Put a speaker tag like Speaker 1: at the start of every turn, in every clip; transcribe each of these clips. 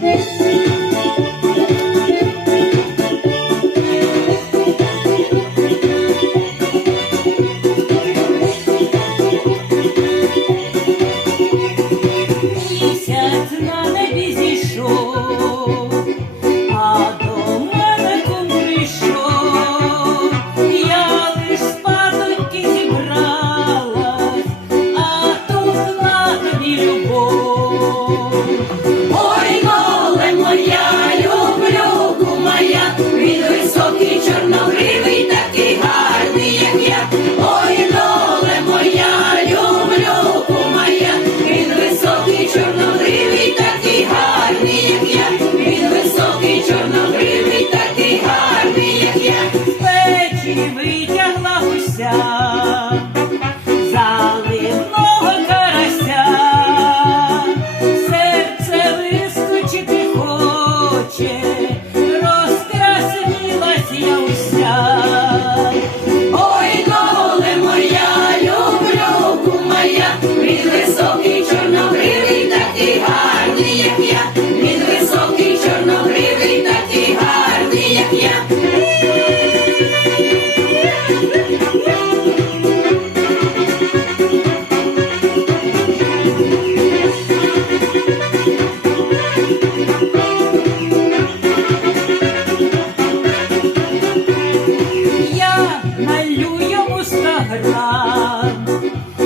Speaker 1: Thank
Speaker 2: you. І витягла гуся, заливного карася, серце вискочити хоче. า
Speaker 1: น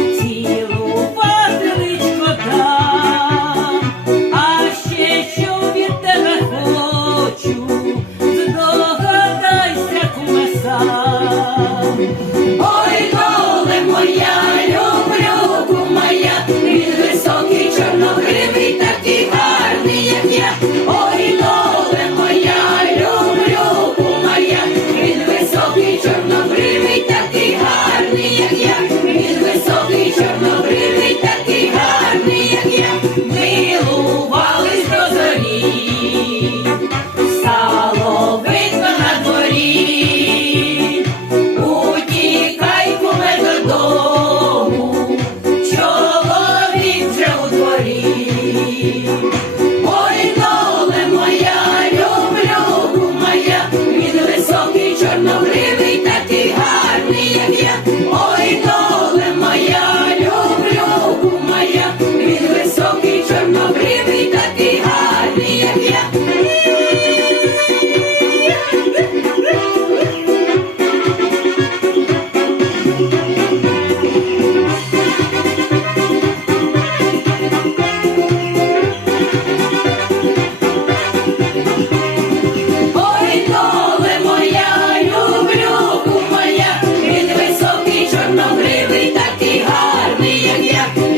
Speaker 1: Він високий, чорногривий, такий гарний, я.